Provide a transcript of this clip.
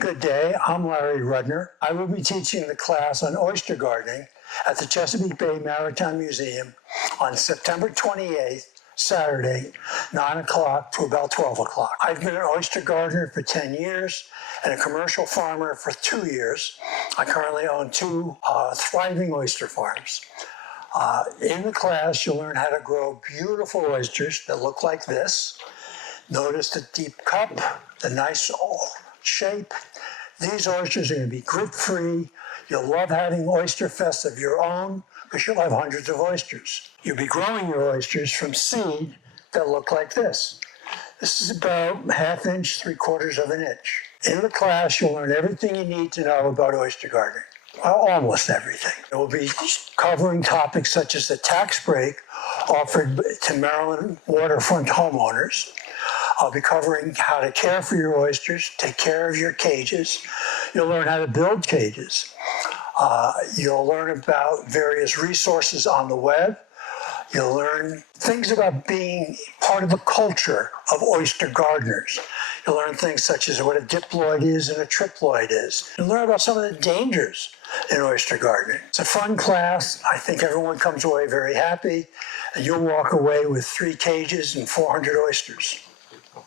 Good day, I'm Larry Rudner. I will be teaching the class on oyster gardening at the Chesapeake Bay Maritime Museum on September 28th, Saturday, 9 o'clock to about 12 o'clock. I've been an oyster gardener for 10 years and a commercial farmer for 2 years. I currently own two thriving oyster farms. In the class, you'll learn how to grow beautiful oysters that look like this. Notice the deep cup, the nice shape. These oysters are going to be grit-free. You'll love having oyster fests of your own because you'll have hundreds of oysters. You'll be growing your oysters from seed that look like this. This is about 1/2 inch, 3/4 of an inch. In the class, you'll learn everything you need to know about oyster gardening. Almost everything. We'll be covering topics such as the tax break offered to Maryland waterfront homeowners. I'll be covering how to care for your oysters, take care of your cages. You'll learn how to build cages. You'll learn about various resources on the web. You'll learn things about being part of the culture of oyster gardeners. You'll learn things such as what a diploid is and a triploid is. You'll learn about some of the dangers in oyster gardening. It's a fun class. I think everyone comes away very happy, and you'll walk away with 3 cages and 400 oysters.